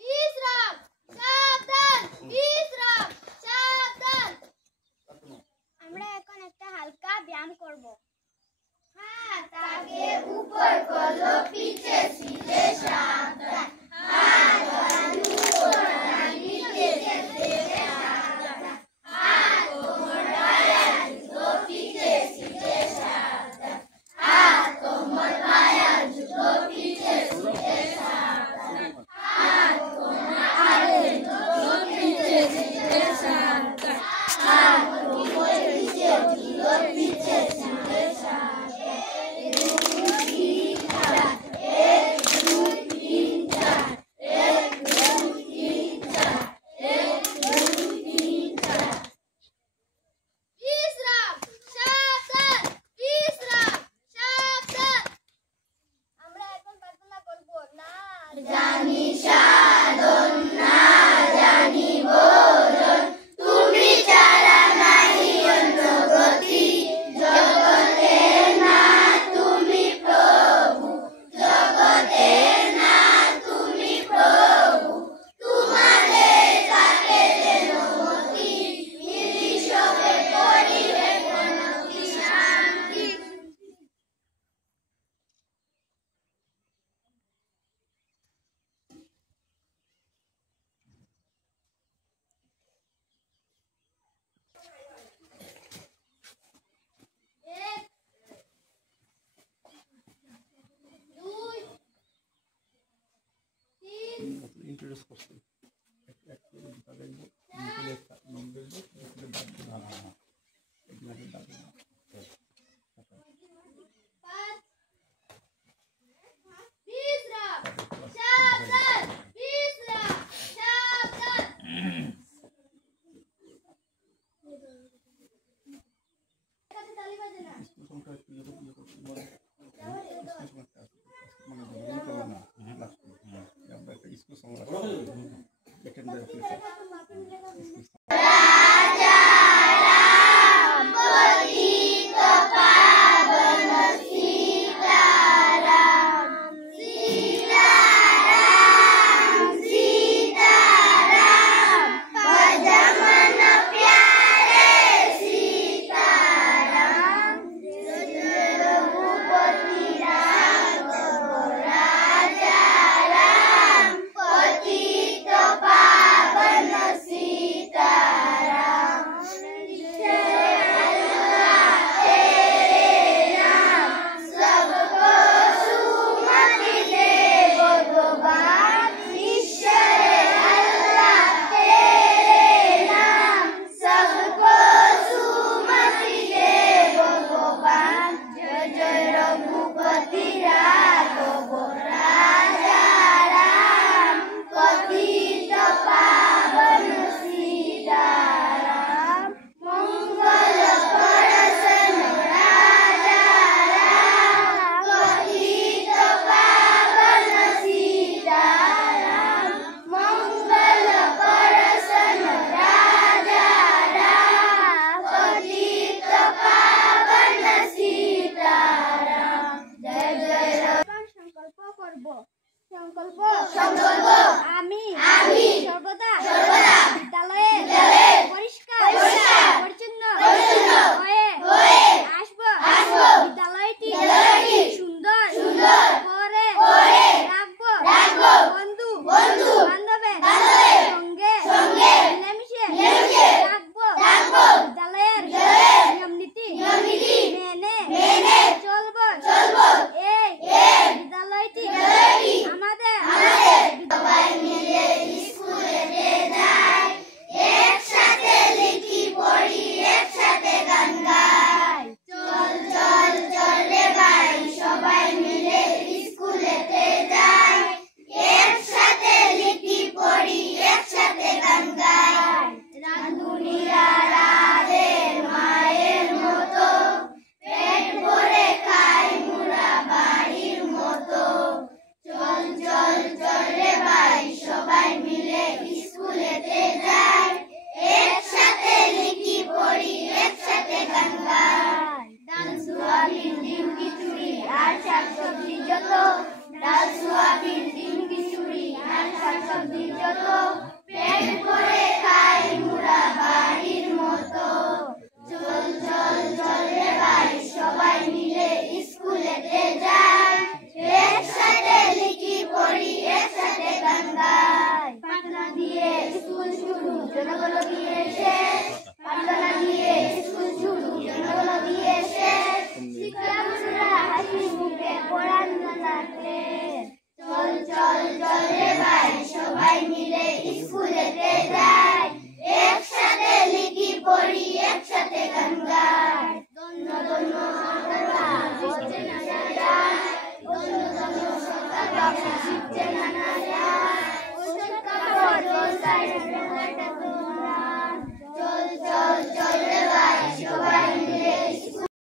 বিশ্রাম সাবধান বিশ্রাম সাবধান। আমরা এখন একটা হালকা ব্যায়াম করব। হাত আগে উপর করলো পিছে সিধে সাবধান। হাত উপর নিচে সিধে সাবধান। হাত কোমর পায়া জুতো পিছে সিধে সাবধান। হাত কোমর পায়া জুতো পিছে সিধে সাবধান। হাত কোমর পায়া জুতো পিছে সিধে সাবধান। হাত কোমর পিছে জুতো পিছে সিধে সাবধান। इंट्रोड्यूस करते एक दुटा देखो निकले नाम देखो निकले दाग ना हां एक ना दाग ना বিশ্রাম সাবধান বিশ্রাম সাবধান। কাছে তালি বাজে না संख्या की ये মানে তো না লাস্ট আমরা একটা স্কুল সংগ্রহ অ্যাটেন্ড করতে সংকল্প আমি